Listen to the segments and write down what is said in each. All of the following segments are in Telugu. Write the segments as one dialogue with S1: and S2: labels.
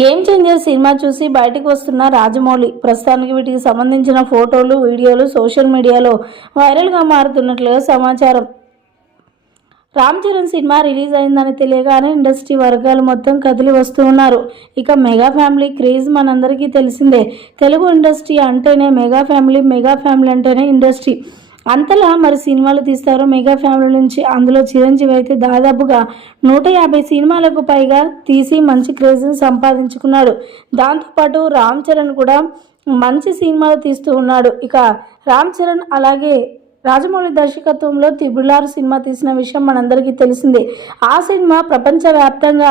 S1: గేమ్ చేంజర్ సినిమా చూసి బయటకు వస్తున్న రాజమౌళి ప్రస్తుతానికి వీటికి సంబంధించిన ఫోటోలు వీడియోలు సోషల్ మీడియాలో వైరల్గా మారుతున్నట్లుగా సమాచారం. రామ్ చరణ్ సినిమా రిలీజ్ అయిందని తెలియగానే ఇండస్ట్రీ వర్గాలు మొత్తం కదిలి వస్తూ ఉన్నారు. ఇక మెగా ఫ్యామిలీ క్రేజ్ మనందరికీ తెలిసిందే. తెలుగు ఇండస్ట్రీ అంటేనే మెగా ఫ్యామిలీ మెగా ఫ్యామిలీ అంటేనే ఇండస్ట్రీ. అంతలా మరి సినిమాలు తీస్తారు. మెగా ఫ్యామిలీ నుంచి అందులో చిరంజీవి అయితే దాదాపుగా నూట యాభై సినిమాలకు పైగా తీసి మంచి క్రేజ్ని సంపాదించుకున్నాడు. దాంతోపాటు రామ్ చరణ్ కూడా మంచి సినిమాలు తీస్తూ ఉన్నాడు. ఇక రామ్ చరణ్ అలాగే రాజమౌళి దర్శకత్వంలో త్రిబులార్ సినిమా తీసిన విషయం మనందరికీ తెలిసిందే. ఆ సినిమా ప్రపంచవ్యాప్తంగా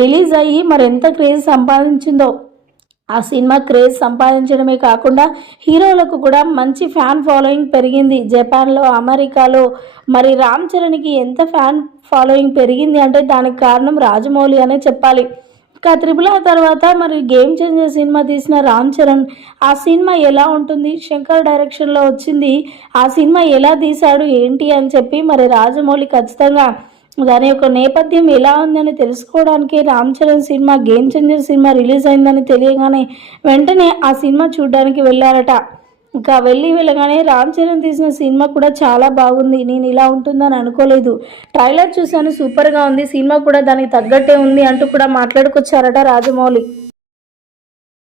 S1: రిలీజ్ అయ్యి మరెంత క్రేజ్ సంపాదించిందో ఆ సినిమా క్రేజ్ సంపాదించడమే కాకుండా హీరోలకు కూడా మంచి ఫ్యాన్ ఫాలోయింగ్ పెరిగింది. జపాన్లో అమెరికాలో మరి రామ్ చరణ్కి ఎంత ఫ్యాన్ ఫాలోయింగ్ పెరిగింది అంటే దానికి కారణం రాజమౌళి అనే చెప్పాలి. ఇక త్రిపుల తర్వాత మరి గేమ్ చేంజర్ సినిమా తీసిన రామ్ చరణ్ ఆ సినిమా ఎలా ఉంటుంది? శంకర్ డైరెక్షన్లో వచ్చింది. ఆ సినిమా ఎలా తీశాడు? ఏంటి అని చెప్పి మరి రాజమౌళి ఖచ్చితంగా దాని యొక్క నేపథ్యం ఎలా ఉందని తెలుసుకోవడానికి Ram Charan cinema Game Changer cinema release అయిందని తెలియగానే వెంటనే ఆ సినిమా చూడడానికి వెళ్ళారట. ఇంకా వెళ్ళి వెళ్ళగానే రామ్ చరణ్ తీసిన సినిమా కూడా చాలా బాగుంది. నేను ఇలా ఉంటుందని అనుకోలేదు. ట్రైలర్ చూశాను సూపర్గా ఉంది. సినిమా కూడా దానికి తగ్గట్టే ఉంది అంటూ కూడా మాట్లాడుకొచ్చారట రాజమౌళి.